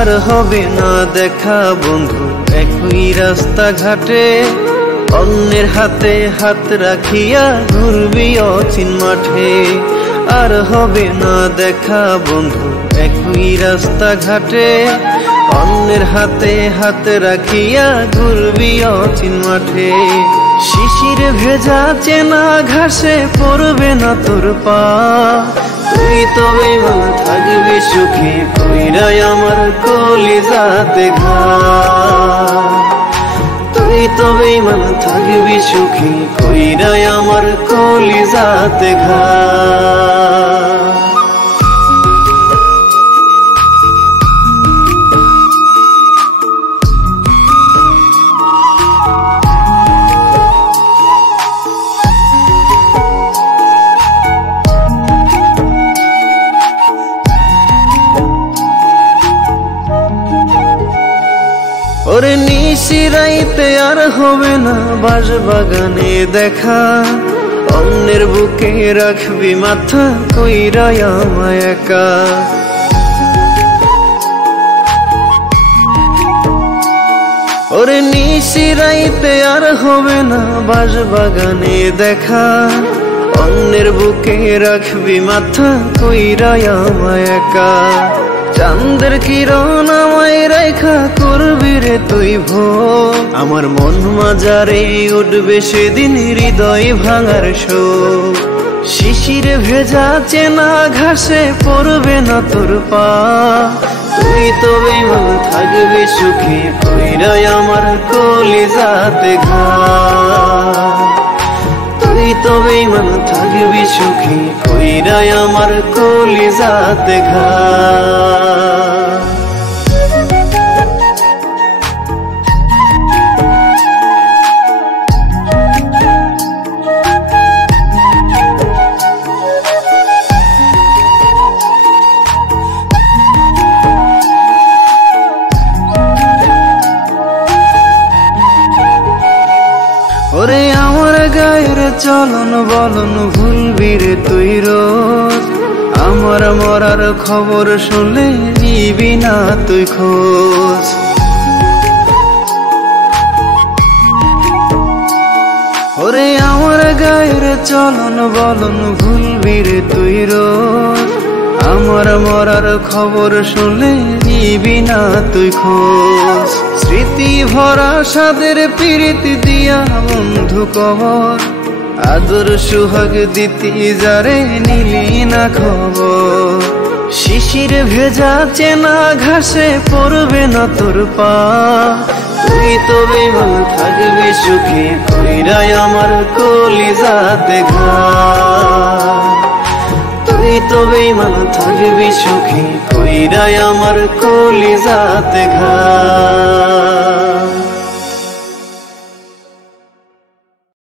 আর হবে না দেখা বন্ধু একই রাস্তা ঘাটে, অন্যের হাতে হাত রাখিয়া ঘুরবি অচিন মাঠে। আর হবে না দেখা বন্ধু একই রাস্তা ঘাটে, অন্যের হাতে হাত রাখিয়া ঘুরবি অচিন মাঠে। শিশির ভেজা চেনা ঘাসে পড়বে না তোর পা, তুই তবে ভালো থাকবি সুখী কইরাই আমার কলিজাতে ঘা। তুই তবে ভালো থাকবি সুখী কইরাই আমার কলিজাতে ঘা। ওরে নিশিরাইতে আর হবে না বাঁশবাগানে দেখা, অন্যের বুকে রাখবি মাথা কইরাই আমায় একা। ওরে নিশিরাইতে আর হবে না বাঁশবাগানে দেখা, অন্যের বুকে রাখবি মাথা কইরাই আমায় একা। চাঁদের কিরণ আমায় রেখা করবি রে তুই ভোর, আমার মন মাজারে উঠবে সেদিন হৃদয় ভাঙার শোক। শিশির ভেজা চেনা ঘাসে পড়বে না তোর পা, তুই তবে ভালো থাকবি সুখী কইরাই আমার কলিজাতে ঘা। তুই তবে ভালো থাকবি সুখী কইরাই আমার কলিজাতে ঘা। ওরে আমার গায়ের চলন বলন ভুলবি রে তুই রোজ, আমার মরার খবর শুনলে নিবি না তুই খোঁজ। ওরে আমার গায়ের চলন বলন ভুলবি রে তুই রোজ, আমার মরার খবর শুনলে নিবি না তুই খোঁজ। স্মৃতি ভরা সাদের প্রীতি দিয়া বন্ধু কবর, আদর সুহাগ দিতি যারে নিলি না খবর। শিশির ভেজা চেনা ঘাসে পড়বে না তোর পা, তুই তবে ভালো থাকবি সুখী কইরাই আমার কলিজাতে ঘা। তুই তবে ভালো থাকবি সুখী কইরাই আমার কলিজাতে ঘা।